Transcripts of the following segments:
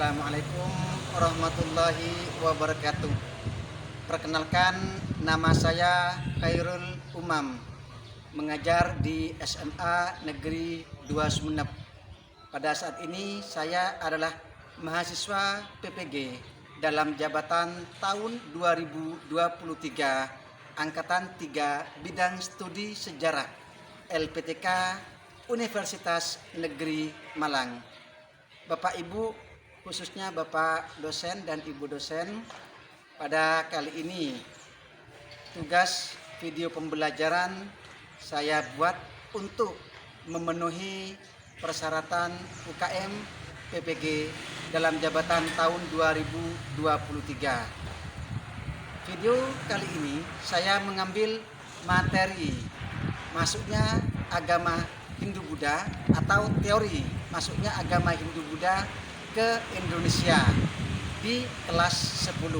Assalamualaikum warahmatullahi wabarakatuh. Perkenalkan, nama saya Khairul Umam, mengajar di SMA Negeri 2 Sumeneb. Pada saat ini saya adalah mahasiswa PPG dalam jabatan tahun 2023 Angkatan 3 Bidang Studi Sejarah LPTK Universitas Negeri Malang. Bapak Ibu, khususnya Bapak dosen dan Ibu dosen, pada kali ini tugas video pembelajaran saya buat untuk memenuhi persyaratan UKM PPG dalam jabatan tahun 2023. Video kali ini saya mengambil materi masuknya agama Hindu-Buddha atau teori masuknya agama Hindu-Buddha ke Indonesia di kelas 10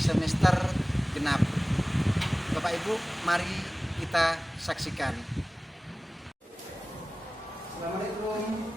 semester genap. Bapak Ibu, mari kita saksikan. Assalamualaikum.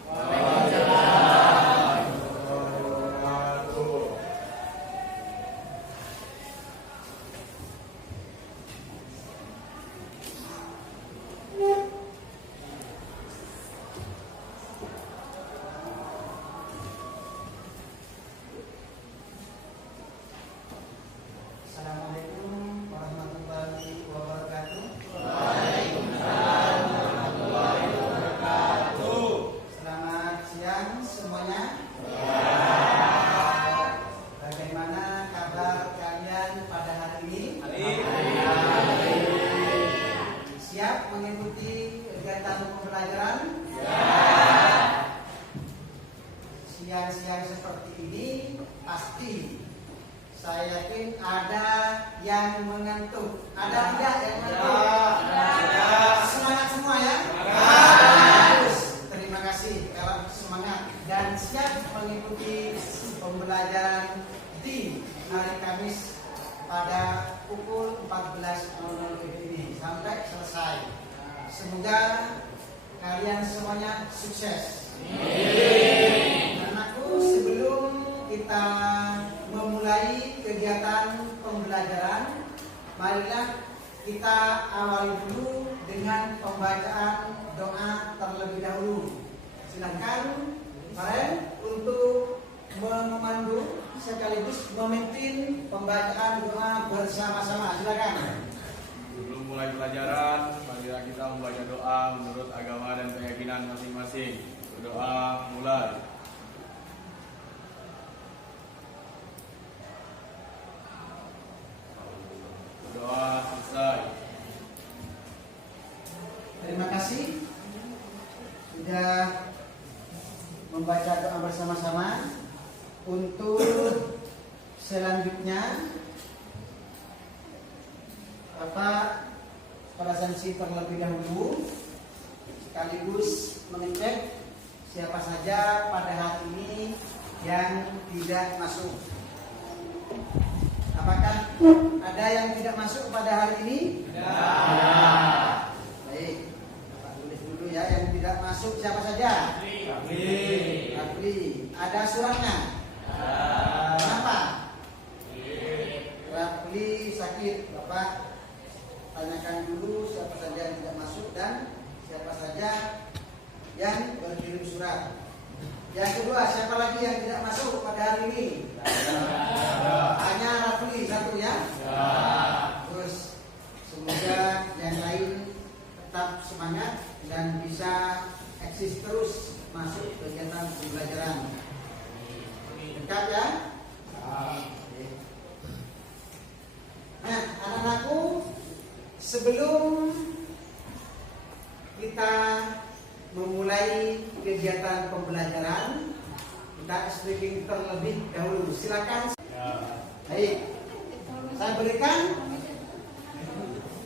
Assalamualaikum warahmatullahi wabarakatuh. Waalaikumsalam warahmatullahi wabarakatuh. Selamat siang semuanya. Bagaimana kabar kalian pada hari ini? Siap mengikuti kegiatan pembelajaran? Siang-siang seperti ini pasti saya yakin ada yang mengantuk. Ada tidak yang mengantuk? Semangat semua ya? Bagus. Terima kasih kalau semangat dan siap mengikuti pembelajaran di hari Kamis pada pukul 14.00 ini sampai selesai. Semoga kalian semuanya sukses. Anakku, sebelum kita memulai kegiatan pembelajaran, marilah kita awali dulu dengan pembacaan doa terlebih dahulu. Silakan Faren untuk memandu sekaligus memimpin pembacaan doa bersama-sama. Silakan. Sebelum mulai pelajaran, marilah kita membaca doa menurut agama dan keyakinan masing-masing. Berdoa mulai. Doa selesai. Terima kasih sudah membaca doa bersama-sama. Untuk selanjutnya pada sesi terlebih dahulu sekaligus mengecek siapa saja pada hari ini yang tidak masuk. Apakah ada yang tidak masuk pada hari ini? Tidak. Baik, Bapak tulis dulu ya, yang tidak masuk siapa saja? Rapli. Ada suratnya? Kenapa? Rapli sakit. Bapak tanyakan dulu siapa saja yang tidak masuk dan siapa saja yang berkirim surat. Yang kedua, siapa lagi yang tidak masuk pada hari ini? Hanya Rafli satu ya? Terus semoga yang lain tetap semangat dan bisa eksis terus masuk kegiatan pembelajaran. Dekat ya? Nah, anak-anakku, sebelum kita memulai kegiatan pembelajaran, kita speaking terlebih dahulu. Silakan. Baik, saya berikan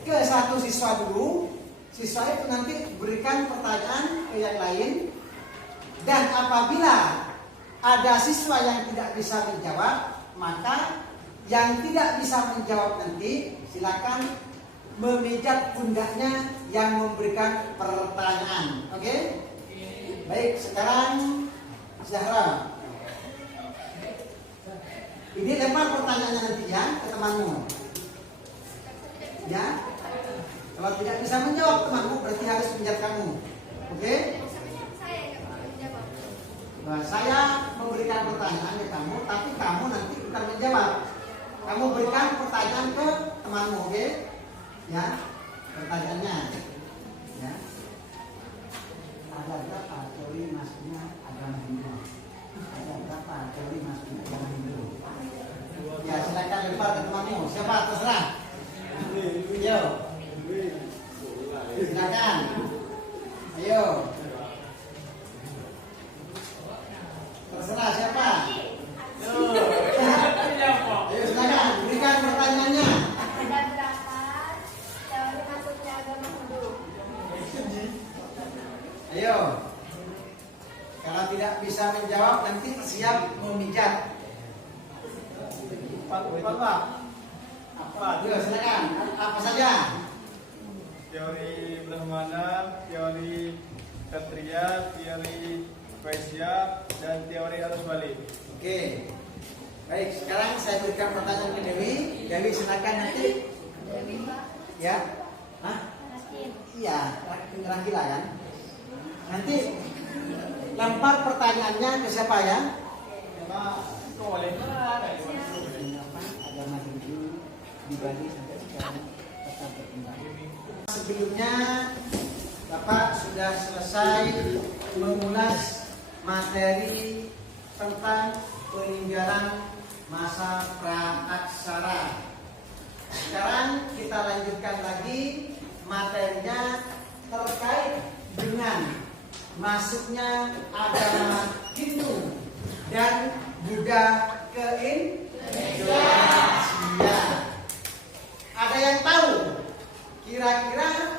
ke satu siswa dulu. Siswa itu nanti berikan pertanyaan ke yang lain, dan apabila ada siswa yang tidak bisa menjawab, maka yang tidak bisa menjawab nanti silakan memijat pundaknya yang memberikan pertanyaan. Oke? Baik, sekarang Zahra. Ini lempar pertanyaannya nanti ya ke temanmu. Ya. Kalau tidak bisa menjawab temanmu berarti harus menjawab kamu. Oke? Nah, saya memberikan pertanyaan ke kamu, tapi kamu nanti bukan menjawab. Kamu berikan pertanyaan ke temanmu, oke? Ya. Pertanyaannya. Ya. Ada berapa teori masuknya agama Hindu? Ada berapa teori masuknya agama Hindu? Ya, silakan lempar ke temanmu. Siapa? Terserah. Ayo. Silakan. Ayo. Terserah siapa? Ayo silakan. Berikan pertanyaannya. Ada berapa teori masuknya agama Hindu? Ayo. Kalau tidak bisa menjawab nanti siap memijat. Pak. Apa? Ayo silakan. Apa saja? Teori Brahmana, teori Ksatria, teori Vaisya, dan teori arus balik. Oke. Baik, sekarang saya berikan pertanyaan ke Dewi. Dewi silakan nanti. Ya. Hah? Iya, Rangkila kan. Nanti lempar pertanyaannya ke siapa ya? Agama Hindu di Bali sampai sekarang tetap berkembang. Sebelumnya Bapak sudah selesai mengulas materi tentang peninggalan masa pra-aksara. Sekarang kita lanjutkan lagi materinya terkait dengan masuknya agama Hindu dan Buddha ke Indonesia. Ada yang tahu kira-kira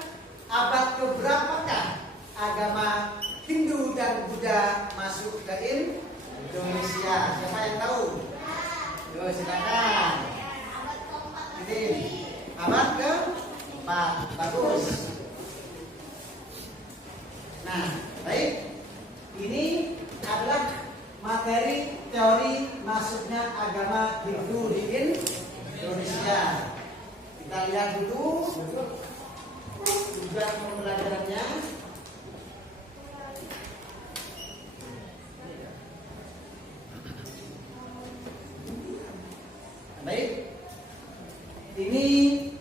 abad keberapakah agama Hindu dan Buddha masuk ke Indonesia? Siapa yang tahu? Yo, silakan. Ini abad ke-4. Bagus. Nah, baik. Ini adalah materi teori masuknya agama Hindu di Indonesia. Kita lihat dulu juga pembelajarannya. Baik. Ini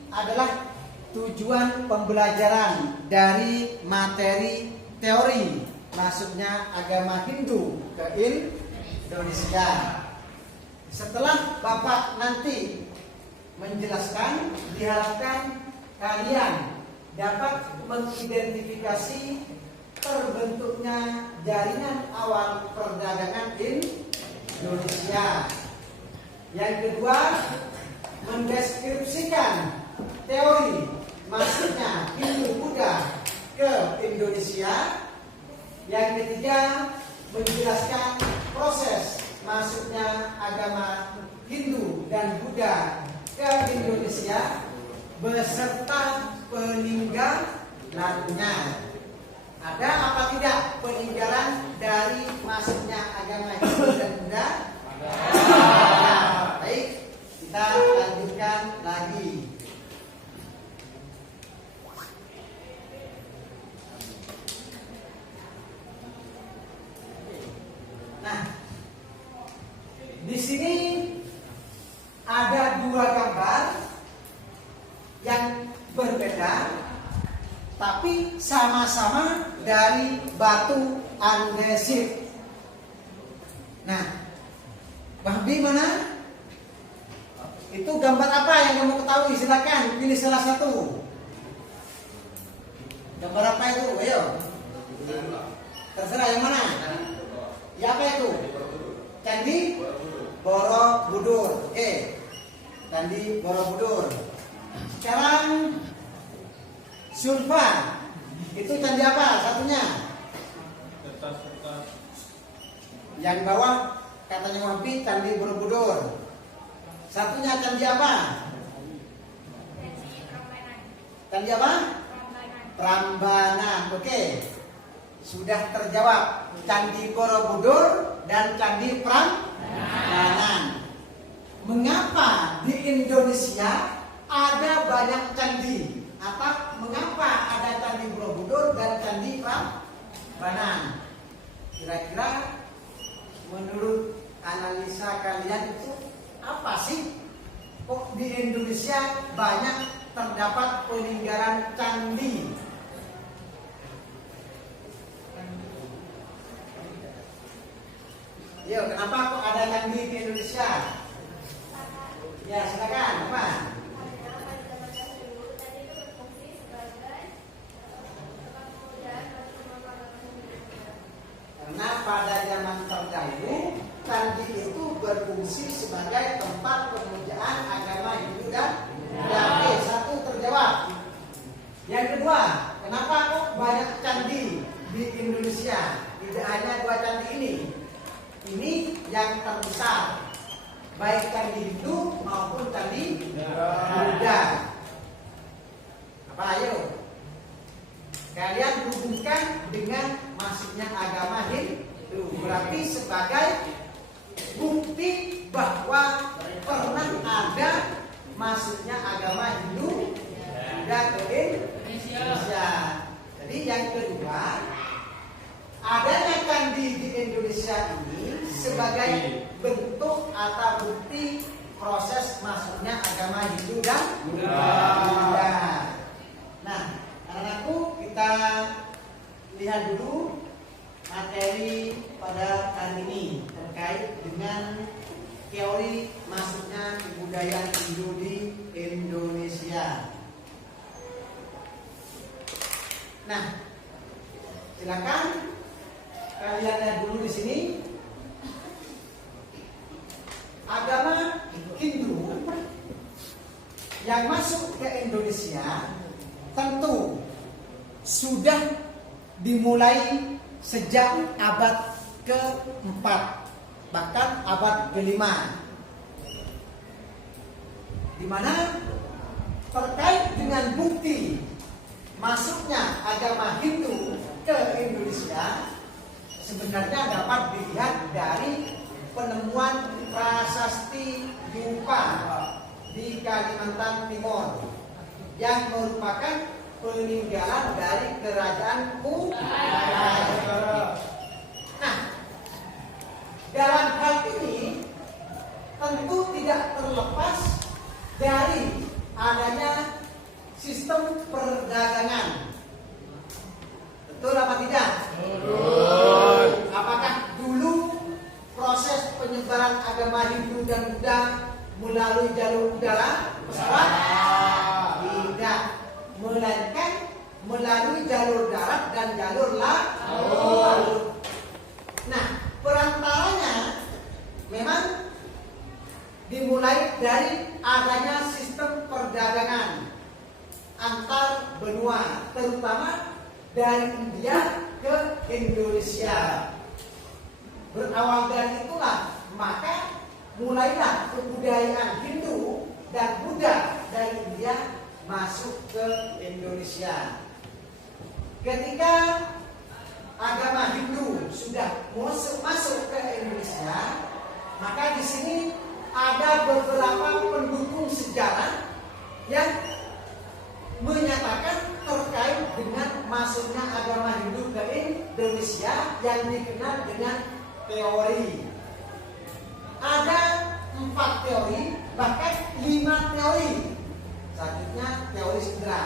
adalah tujuan pembelajaran dari materi teori masuknya agama Hindu ke Indonesia. Setelah Bapak nanti menjelaskan, diharapkan kalian dapat mengidentifikasi terbentuknya jaringan awal perdagangan Indonesia. Yang kedua, mendeskripsikan teori masuknya Hindu Buddha ke Indonesia. Yang ketiga, menjelaskan proses masuknya agama Hindu dan Buddha ke Indonesia beserta peninggalannya. Ada apa tidak peninggalan dari masuknya agama Hindu dan Buddha? Nah, baik, kita lanjutkan lagi. Nah, di sini ada dua gambar yang berbeda, tapi sama-sama dari batu andesit. Nah, Bahbi mana? Itu gambar apa yang kamu ketahui? Silakan pilih salah satu. Gambar apa itu? Ayo. Terserah yang mana? Ya, apa itu? Candi Borobudur. Oke. Candi Borobudur. Sekarang Sulfa. Itu candi apa satunya? Yang bawah katanya Wampi Candi Borobudur. Satunya candi apa? Candi apa? Prambanan. Oke. Sudah terjawab. Candi Borobudur dan Candi Prambanan. mengapa di Indonesia ada banyak candi? Atau mengapa ada candi Borobudur dan candi Prambanan? Kira-kira menurut analisa kalian itu apa sih? Kok di Indonesia banyak terdapat peninggalan candi? Yo, kenapa kok ada candi di Indonesia? Ya, silakan, apa? Karena pada zaman terdahulu candi itu berfungsi sebagai tempat pemujaan agama Hindu dan Buddha. Oke, satu terjawab. Yang kedua, kenapa kok banyak candi di Indonesia? Tidak hanya 2 candi ini. Ini yang terbesar, baik candi Hindu maupun candi Buddha. Apa ayo? Kalian hubungkan dengan masuknya agama Hindu, berarti sebagai bukti bahwa pernah ada masuknya agama Hindu Buddha ke Indonesia. Jadi yang kedua, adanya candi di Indonesia ini sebagai bentuk atau bukti proses masuknya agama Hindu dan Buddha. Nah, anak-anakku, kita lihat dulu materi pada kali ini terkait dengan teori masuknya kebudayaan Hindu di Indonesia. Nah, silakan kalian lihat dulu di sini. Agama Hindu yang masuk ke Indonesia tentu sudah dimulai sejak abad ke-4, bahkan abad ke-5, di mana terkait dengan bukti masuknya agama Hindu ke Indonesia sebenarnya dapat dilihat dari penemuan prasasti Yupa di Kalimantan Timur yang merupakan peninggalan dari kerajaan Kutai. Nah, dalam hal ini tentu tidak terlepas dari adanya sistem perdagangan. Betul apa tidak? Betul. Apakah dulu proses penyebaran agama Hindu dan Buddha melalui jalur udara, pesawat? Tidak, melainkan melalui jalur darat dan jalur laut. Nah, perantaranya memang dimulai dari adanya sistem perdagangan antar benua, terutama dari India ke Indonesia. Berawal dari itulah maka mulailah kebudayaan Hindu dan Buddha dari India masuk ke Indonesia. Ketika agama Hindu sudah masuk ke Indonesia, maka di sini ada beberapa pendukung sejarah yang menyatakan terkait dengan masuknya agama Hindu ke Indonesia yang dikenal dengan teori. Ada 4 teori, bahkan 5 teori. Selanjutnya teori Sudra.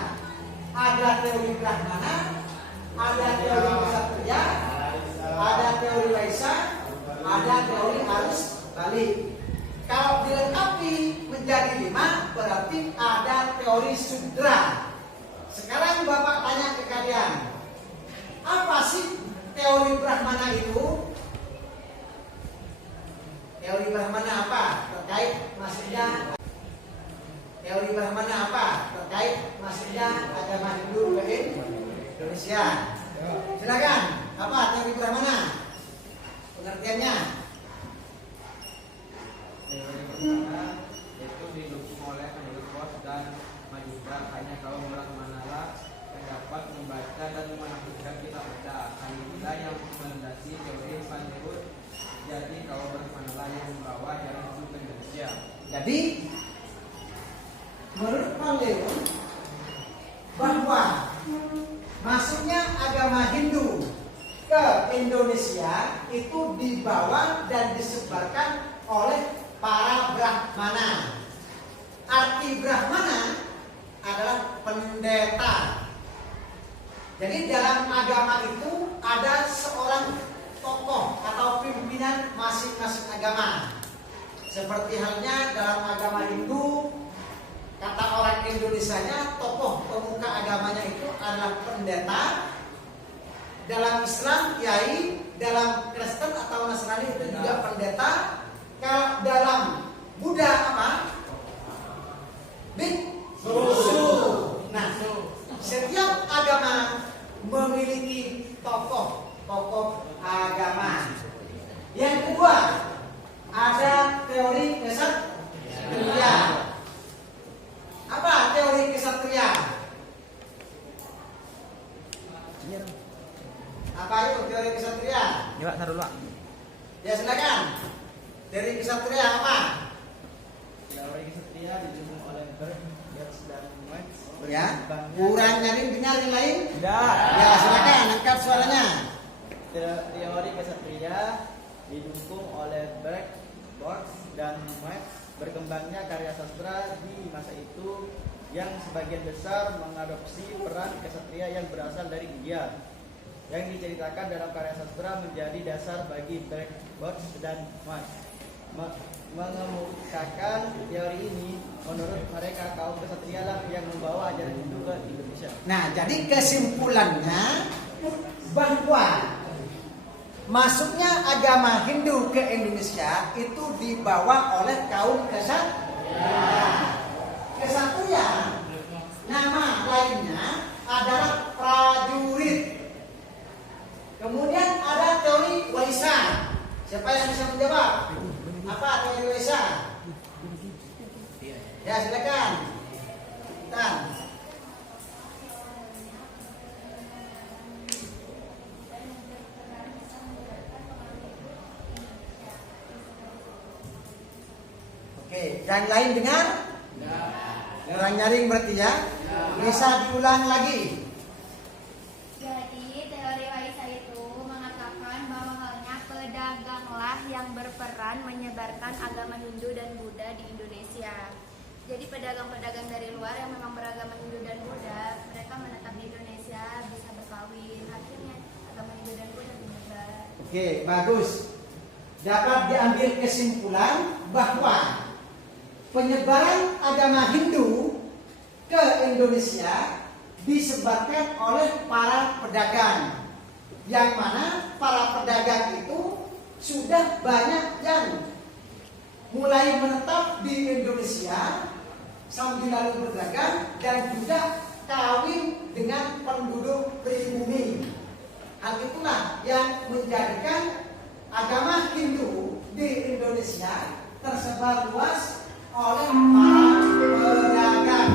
Ada teori Brahmana, ada teori Ksatria, ada teori Waisa, ada teori Arus Balik. Kalau dilengkapi menjadi 5, berarti ada teori Sudra. Sekarang Bapak tanya ke kalian, apa sih teori Brahmana itu? Teori Brahmana apa? Terkait masuknya teori Brahmana apa? Terkait masuknya agama Hindu ke Indonesia. Silakan, apa teori Brahmana? Pengertiannya? Teori Brahmana itu didukung oleh penduduk Kos dan Majapahit hanya kaum Brahmana yang dapat membaca dan menafsirkan kitab Veda. Hanya yang melandasi teori Panjalut. Jadi kaum Brahmana yang membawa jalan Hindu ke Indonesia. Jadi Jadi menurut Pak Leon bahwa masuknya agama Hindu ke Indonesia itu dibawa dan disebarkan oleh para Brahmana. Arti Brahmana adalah pendeta. Jadi dalam agama itu ada seorang tokoh atau pimpinan masing-masing agama. Seperti halnya dalam agama Hindu, kata orang Indonesianya, tokoh pemuka agamanya itu adalah pendeta. Dalam Islam, kiai. Dalam Kristen atau Nasrani itu juga pendeta. Kalau dalam Buddha apa? Biksu. Nah, setiap agama memiliki tokoh agama. Yang kedua, ada teori kesatria. Apa teori kesatria? Apa itu teori kesatria? Ya Pak, taruh dulu Pak. Ya silakan. Teori kesatria apa? Teori kesatria didukung oleh Berg, dan Marx. Ya, kurang nyaring dengar yang lain? Tidak. Ya silakan angkat suaranya. Teori kesatria didukung oleh Berg, dan Marx. Berkembangnya karya sastra di masa itu yang sebagian besar mengadopsi peran kesatria yang berasal dari India, yang diceritakan dalam karya sastra menjadi dasar bagi Berg, dan Marx. Mengemukakan teori ini, menurut mereka kaum kesatria lah yang membawa ajaran Hindu ke Indonesia. Nah, jadi kesimpulannya bahwa masuknya agama Hindu ke Indonesia itu dibawa oleh kaum kesatria. Kesatria, nama lainnya adalah prajurit. Kemudian ada teori warisan. Siapa yang bisa menjawab? Apa teori warisan? Ya silakan. Tan. Oke, yang lain dengar? Orang nyaring berarti ya? Bisa diulang lagi. Jadi teori warisan itu mengatakan bahwa halnya pedaganglah yang berperan menyebarkan agama Hindu dan Buddha di Indonesia. Jadi pedagang-pedagang dari luar yang memang beragama Hindu dan Buddha, mereka menetap di Indonesia, bisa berkawin. Akhirnya agama Hindu dan Buddha menyebar. Oke, bagus. Dapat diambil kesimpulan bahwa penyebaran agama Hindu ke Indonesia disebabkan oleh para pedagang, yang mana para pedagang itu sudah banyak yang mulai menetap di Indonesia sambil lalu berdagang dan juga kawin dengan penduduk pribumi. Hal itulah yang menjadikan agama Hindu di Indonesia tersebar luas oleh para pedagang.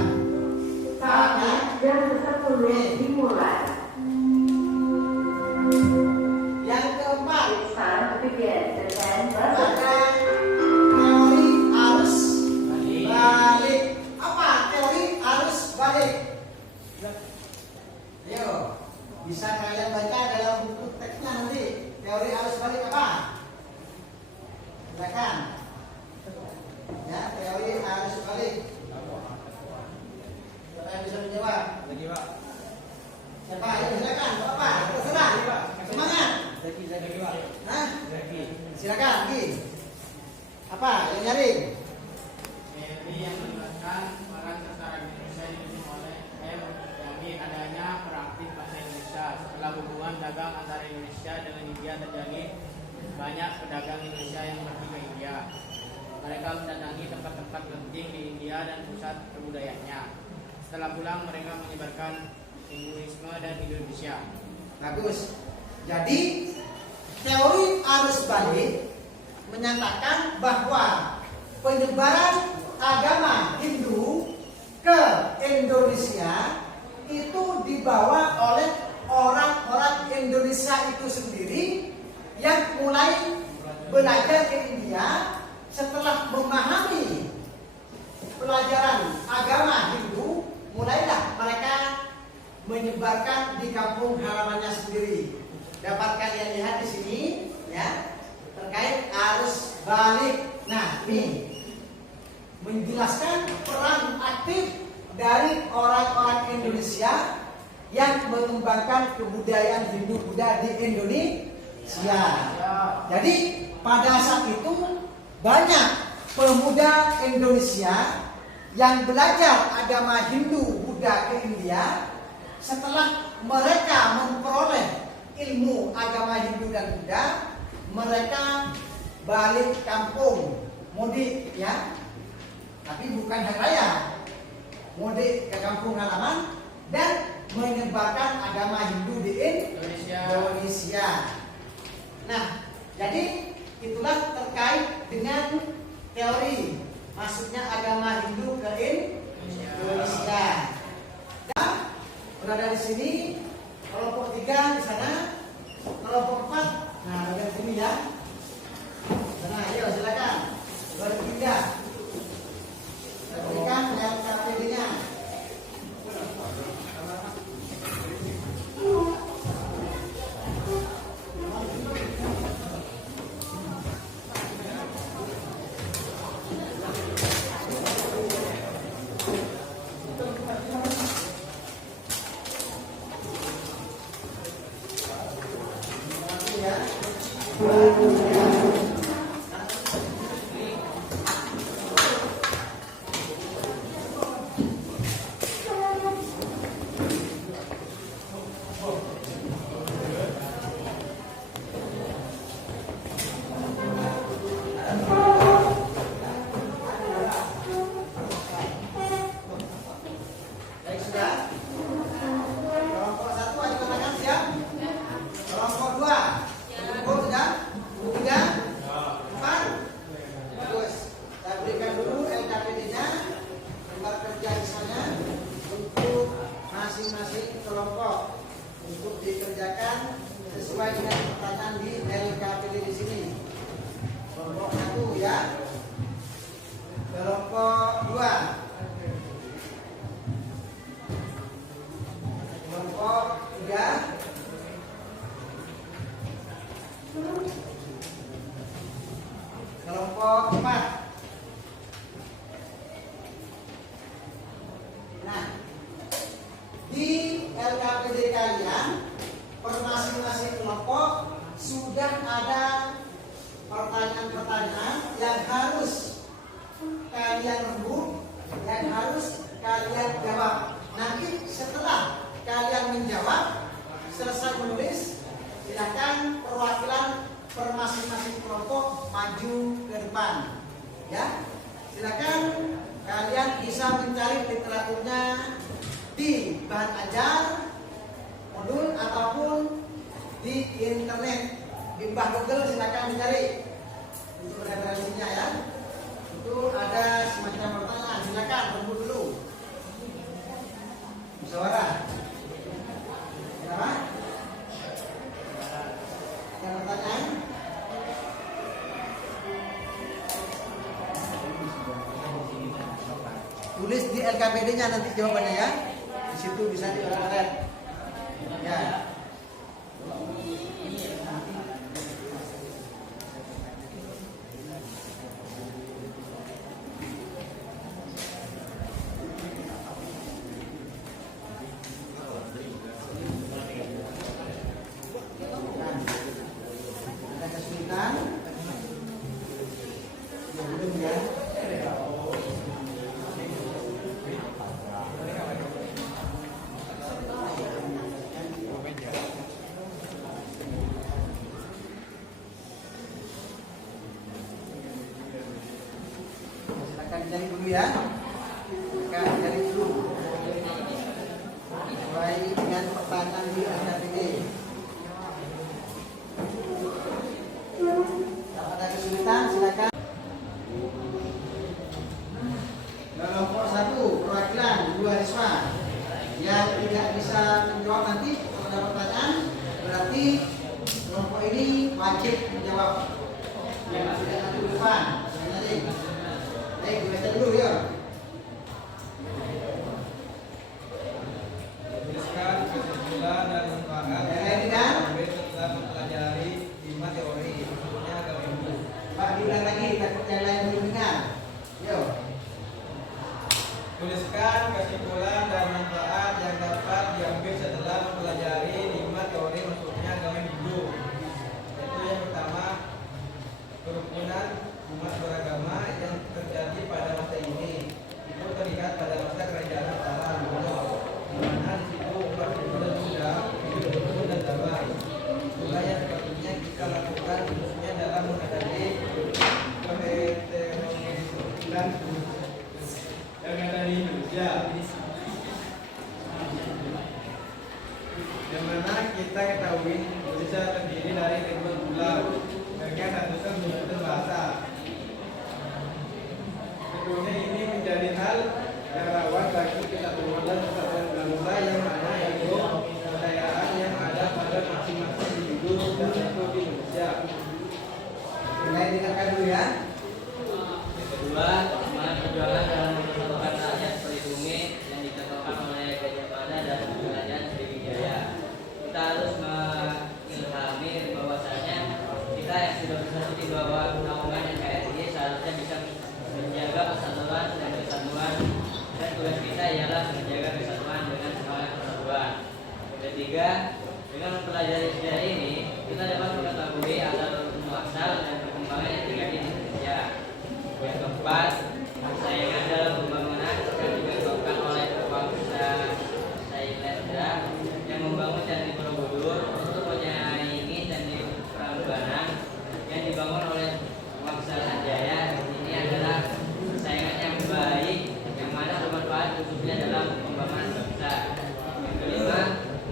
Jam 10 dimulai. Yang keempat, Ada ada teori arus balik. Apa teori arus balik? Ayo, bisa kalian baca dalam buku teksnya nanti. Teori arus balik apa? Silakan. Ya, teori arus balik. Siapa yang bisa menjawab? Lagi Pak. Siapa? Ayo silakan. Bapak, terserah. Semangat. Lagi Pak. Hah? Lagi. Silakan, Ki. Apa yang nyaring? Teori yang menjelaskan peran sastra Indonesia didukung oleh M. yakni adanya praktik bahasa Indonesia. Setelah hubungan dagang antara Indonesia dengan India terjadi, banyak pedagang Indonesia yang pergi ke India. Mereka mendatangi tempat-tempat penting di India dan pusat kebudayaannya. Setelah pulang, mereka menyebarkan Hinduisme dan Indonesia. Bagus. Jadi teori arus balik menyatakan bahwa penyebaran agama Hindu ke Indonesia itu dibawa oleh orang-orang Indonesia itu sendiri yang mulai belajar ke India setelah memahami pelajaran agama Hindu, mulailah mereka menyebarkan di kampung halamannya sendiri. Dapat kalian lihat di sini, ya, terkait arus balik. Nah, ini menjelaskan peran aktif dari orang-orang Indonesia yang mengembangkan kebudayaan Hindu Buddha di Indonesia. Jadi pada saat itu banyak pemuda Indonesia yang belajar agama Hindu Buddha ke India. Setelah mereka memperoleh ilmu agama Hindu dan Buddha, mereka balik kampung, mudik, ya. Tapi bukan hari raya, mudik ke kampung halaman dan menyebarkan agama Hindu di Indonesia. Nah, jadi itulah terkait dengan teori masuknya agama Hindu ke Indonesia. Dan berada di sini kelompok 3 di sana, kelompok 4. Nah, bagian sini ya. Nah, ayo silakan berpindah. Berikan LKPD-nya. Baik, sudah. Kelompok 1 ada tangan siap? Kelompok 2. Cukup sudah? 3, 4. Bagus. Saya berikan dulu LKPD-nya, tempat kerja di sana untuk masing-masing kelompok untuk dikerjakan sesuai dengan pertanyaan di LKPD di sini. Kelompok 1 ya. Kelompok 2. Kelompok 3. Kelompok 4. Nah, di LKPD kalian per masing-masing kelompok sudah ada pertanyaan-pertanyaan yang harus kalian rembuk, yang harus kalian jawab. Nanti setelah kalian menjawab, selesai menulis, silakan perwakilan per masing-masing kelompok maju ke depan. Ya, silakan kalian bisa mencari literaturnya di bahan ajar, modul ataupun di internet. Di Mbah Google silakan mencari untuk referensinya ya. Itu ada semacam pertanyaan, silakan rembuk dulu. Musyawarah. Kenapa? Ada pertanyaan? Tulis di LKPD-nya nanti jawabannya ya. Di situ bisa dioret-oret. Ya. Ada kesulitan? Ya, belum ya. Silakan dicari dulu ya. Silakan dicari dulu. Sesuai dengan pertanyaan di LKPD. Kalau ada kesulitan silakan. Kelompok 1 perwakilan 2 siswa yang tidak bisa menjawab nanti kalau ada pertanyaan, berarti kelompok ini wajib menjawab. Yang tidak nanti depan. Baik, dibaca dulu ya. diulang lagi, takut yang lain belum dengar. Yo. Tuliskan kesimpulan dan manfaat yang dapat diambil setelah mempelajari 5 teori masuknya agama Hindu. Yaitu yang pertama, kerukunan umat beragama yang terjadi pada masa ini itu terlihat pada masa kerajaan Mataram Kuno, di mana di situ umat Hindu dan Buddha hidup rukun dan damai. Itulah yang sepatutnya kita lakukan khususnya dalam menghadapi keheterogeneitasan yang ada di Indonesia, yang mana kita ketahui Indonesia terdiri dari ribuan pulau, dengan ratusan berbagai bahasa. Tentunya ini menjadi hal yang rawan bagi kita semua dan persatuan bangsa yang mana yaitu kebudayaan yang ada pada masing-masing individu dan satu di Indonesia. Mulai dengarkan dulu ya. Yang kedua, semangat perjuangan dalam mempersatukan rakyat Pribumi yang dicontohkan oleh Gajah Mada dan Kerajaan Sriwijaya. Kita harus mengilhami bahwasanya kita yang sudah bersatu di bawah naungan NKRI seharusnya bisa menjaga persatuan dan kesatuan, dan tugas kita ialah menjaga kesatuan dengan semangat persatuan. Yang ketiga, dengan mempelajari sejarah ini, kita dapat mengetahui asal muasal dan perkembangan yang terjadi di Indonesia. Yang keempat, persaingan dalam pembangunan yang digagalkan oleh bangsa Sailendra yang membangun Candi Borobudur untuk menyaingi Candi Prambanan yang dibangun oleh bangsa Sanjaya. Ini adalah persaingan yang baik yang mana bermanfaat khususnya dalam pembangunan bangsa. Yang kelima,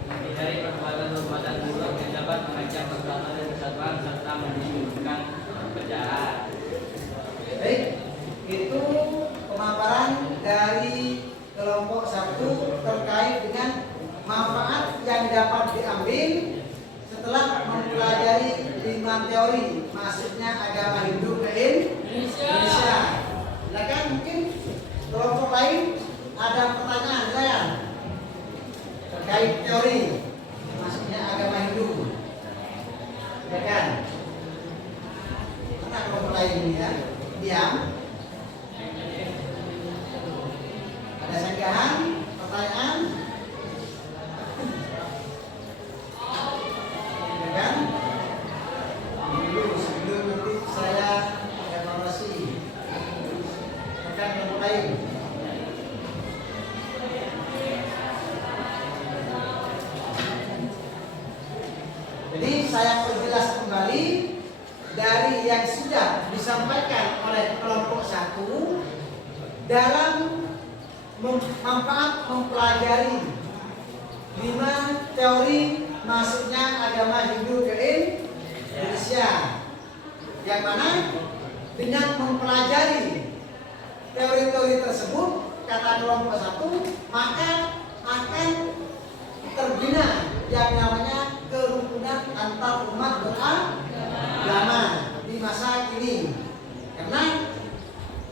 menghindari perbuatan-perbuatan buruk yang dapat mengancam persatuan dan kesatuan serta menimbulkan perbedaan. Baik, itu pemaparan dari kelompok 1 terkait dengan manfaat yang dapat diambil setelah mempelajari 5 teori masuknya agama Hindu ke Indonesia. Silakan, mungkin kelompok lain ada pertanyaan saya terkait teori masuknya agama Hindu. Silakan. Mana kelompok lain ini ya? Diam. Ada sanggahan, pertanyaan? Silakan. Dulu sebelum nanti saya evaluasi. Silakan kelompok lain. Jadi saya perjelas kembali dari yang sudah disampaikan oleh kelompok 1 dalam manfaat mempelajari 5 teori masuknya agama Hindu ke Indonesia, yang mana dengan mempelajari teori-teori tersebut kata kelompok 1 maka akan terbina yang namanya kerukunan antar umat beragama di masa kini. Karena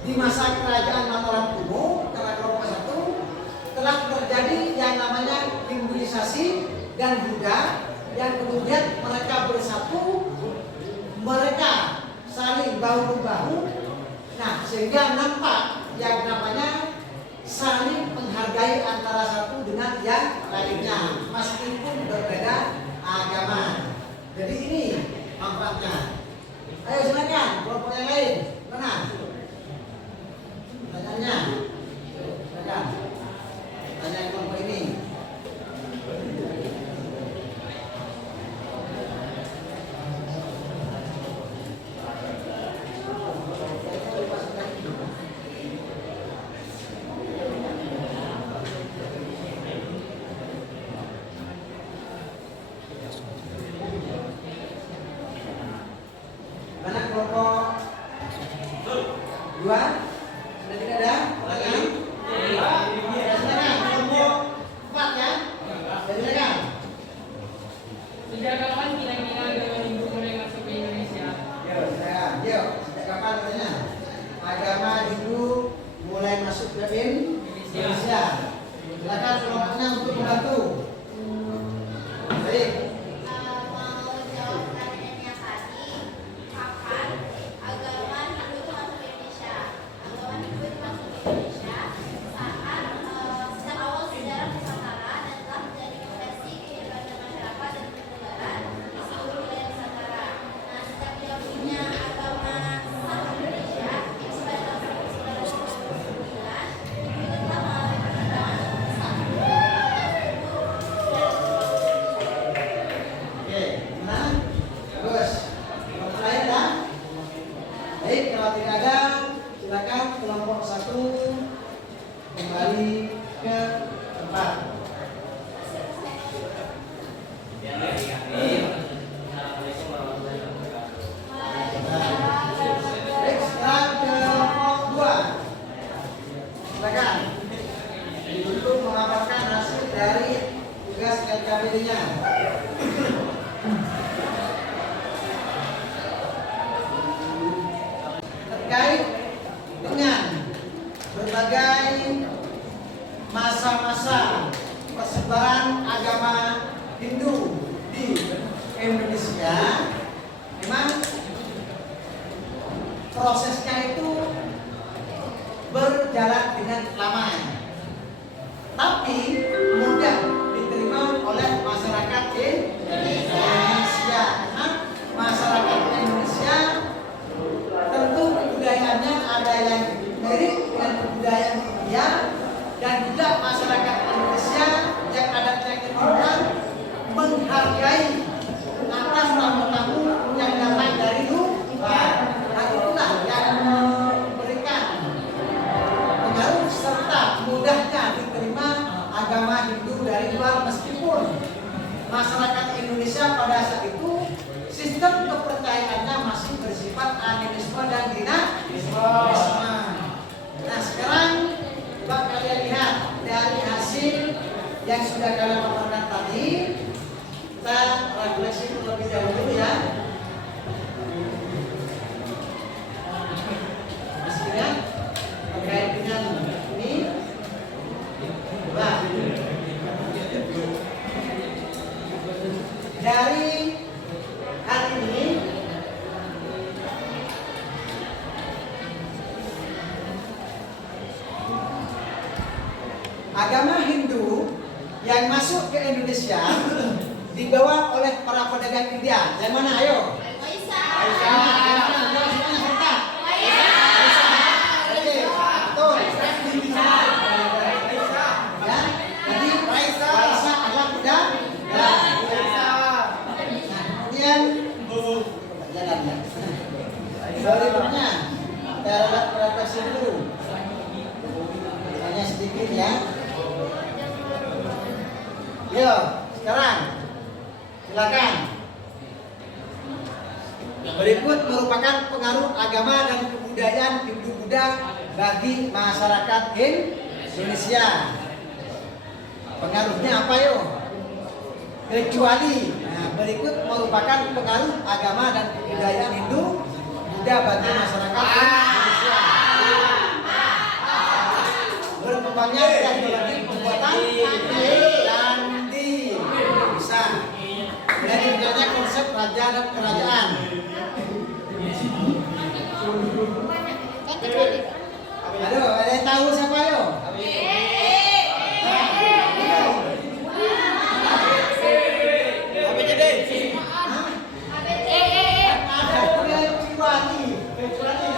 di masa kerajaan Mataram Kuno, kata kelompok 1, telah terjadi yang namanya Hinduisasi dan Buddha, yang kemudian mereka bersatu, mereka saling bahu-bahu. Nah, sehingga nampak yang namanya saling menghargai antara satu dengan yang lainnya meskipun berbeda agama. Jadi ini manfaatnya. Ayo silakan kelompok yang lain. Mana? Pertanyaannya. Silakan. Tanya kelompok ini. Mana kelompok 2? Sudah tidak ada? Pertanyaan? Ya, silakan. Kelompok 4 ya? Ya, silakan. Sejak kapan kira-kira agama Hindu mulai masuk ke Indonesia? Sejak kapan katanya? Agama Hindu mulai masuk ke Indonesia. Silakan kelompoknya untuk membantu. Baik. Mau jawab pertanyaan yang tadi, kapan agama Baik, kalau tidak ada, silakan kelompok 1 kembali ke tempat. Assalamualaikum warahmatullahi wabarakatuh. Baik, sekarang kelompok 2. Silakan. Untuk melaporkan hasil dari tugas LKPD-nya. Terkait dengan berbagai masa-masa persebaran agama Hindu di Indonesia, memang prosesnya itu berjalan dengan lama, tapi mudah diterima oleh masyarakat Indonesia. Karena masyarakat Indonesia tentu kebudayaannya ada yang mirip dengan kebudayaan India, dan juga masyarakat Indonesia yang adatnya kedua menghargai atas tamu-tamu yang datang dari luar. Nah, itulah yang memberikan pengaruh serta mudahnya diterima agama Hindu dari luar, meskipun masyarakat Indonesia pada saat itu sistem kepercayaannya masih bersifat animisme dan dinamisme. Nah, sekarang coba kalian lihat dari hasil yang sudah kalian laporkan tadi. Kita refleksi terlebih dahulu ya. Masih ingat terkait dengan ini? Coba. Dari hal ini agama Hindu yang masuk ke Indonesia dibawa oleh para pedagang India. Yang mana? Ayo. Aisyah. Betul. Ya. Jadi Aisyah adalah pedagang. Kemudian jalan ya. Berikutnya kita refleksi dulu. Hanya sedikit ya. Yo, sekarang silakan. Berikut merupakan pengaruh agama dan kebudayaan Hindu-Buddha bagi masyarakat Indonesia. Pengaruhnya apa yo? Kecuali. Nah, berikut merupakan pengaruh agama dan kebudayaan Hindu-Buddha bagi masyarakat Indonesia. Berkembangnya teknologi pembuatan candi bisa. Dan adanya konsep raja dan kerajaan. Aduh, ada yang tahu siapa yo? Ada kecuali